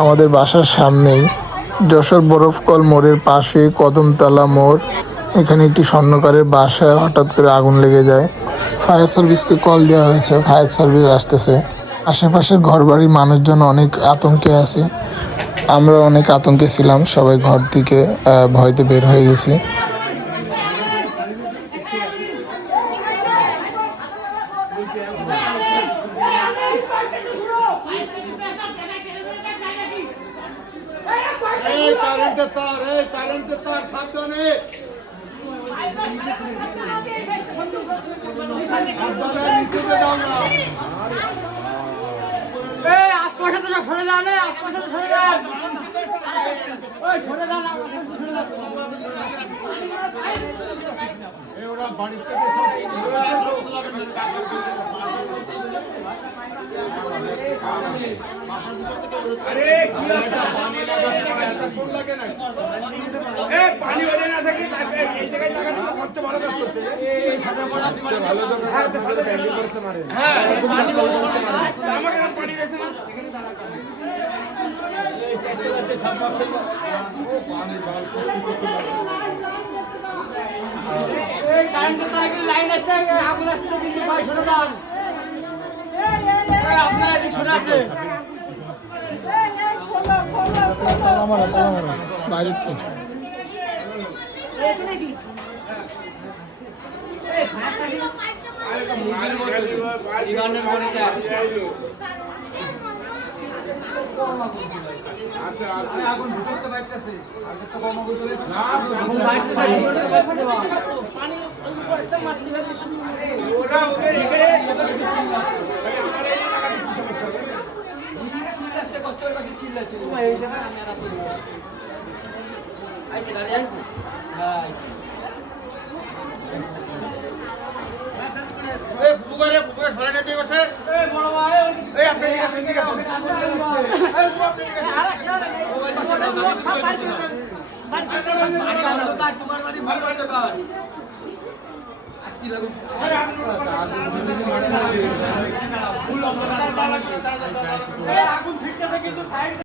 আমাদের বাসার সামনেই যশোর বরফকল মোড়ের পাশে কদমতলা মোড়, এখানে একটি স্বর্ণকারের বাসায় হঠাৎ করে আগুন লেগে যায়। ফায়ার সার্ভিসকে কল দেওয়া হয়েছে, ফায়ার সার্ভিস আসতেছে। আশেপাশের ঘরবাড়ির মানুষজন অনেক আতঙ্কে আছে, আমরা অনেক আতঙ্কে ছিলাম, সবাই ঘর থেকে ভয়তে বের হয়ে গেছি। লাইন আছে, আগুন আসছে, আপনারা এদিক সরে আসে। বাইরে আগুন ঢুকতে পারতেছে আগুন